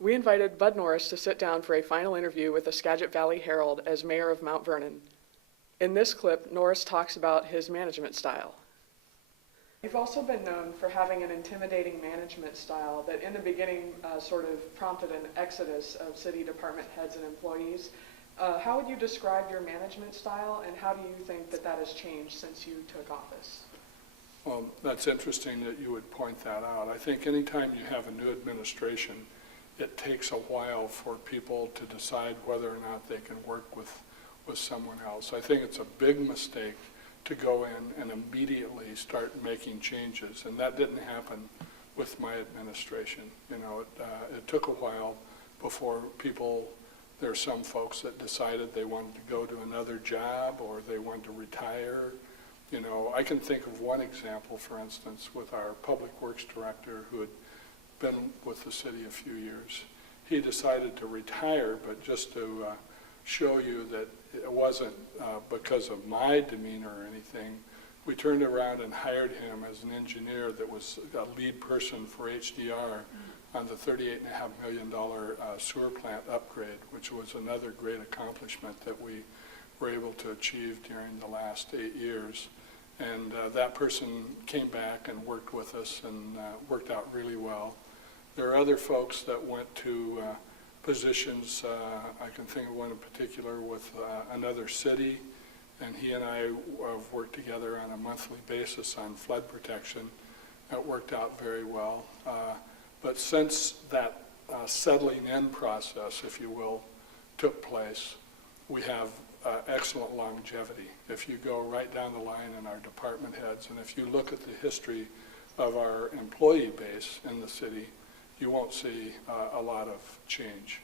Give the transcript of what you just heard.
We invited Bud Norris to sit down for a final interview with the Skagit Valley Herald as Mayor of Mount Vernon. In this clip, Norris talks about his management style. You've also been known for having an intimidating management style that in the beginning sort of prompted an exodus of city department heads and employees. How would you describe your management style, and how do you think that that has changed since you took office? Well, that's interesting that you would point that out. I think anytime you have a new administration, it takes a while for people to decide whether or not they can work with someone else. I think it's a big mistake to go in and immediately start making changes, and that didn't happen with my administration. You know, it took a while before there are some folks that decided they wanted to go to another job or they wanted to retire. You know, I can think of one example, for instance, with our public works director who had been with the city a few years. He decided to retire, but just to show you that it wasn't because of my demeanor or anything, we turned around and hired him as an engineer that was a lead person for HDR on the $38.5 million sewer plant upgrade, which was another great accomplishment that we were able to achieve during the last 8 years. And that person came back and worked with us and worked out really well. There are other folks that went to positions, I can think of one in particular with another city, and he and I have worked together on a monthly basis on flood protection. That worked out very well. But since that settling in process, if you will, took place, we have excellent longevity. If you go right down the line in our department heads, and if you look at the history of our employee base in the city, you won't see a lot of change.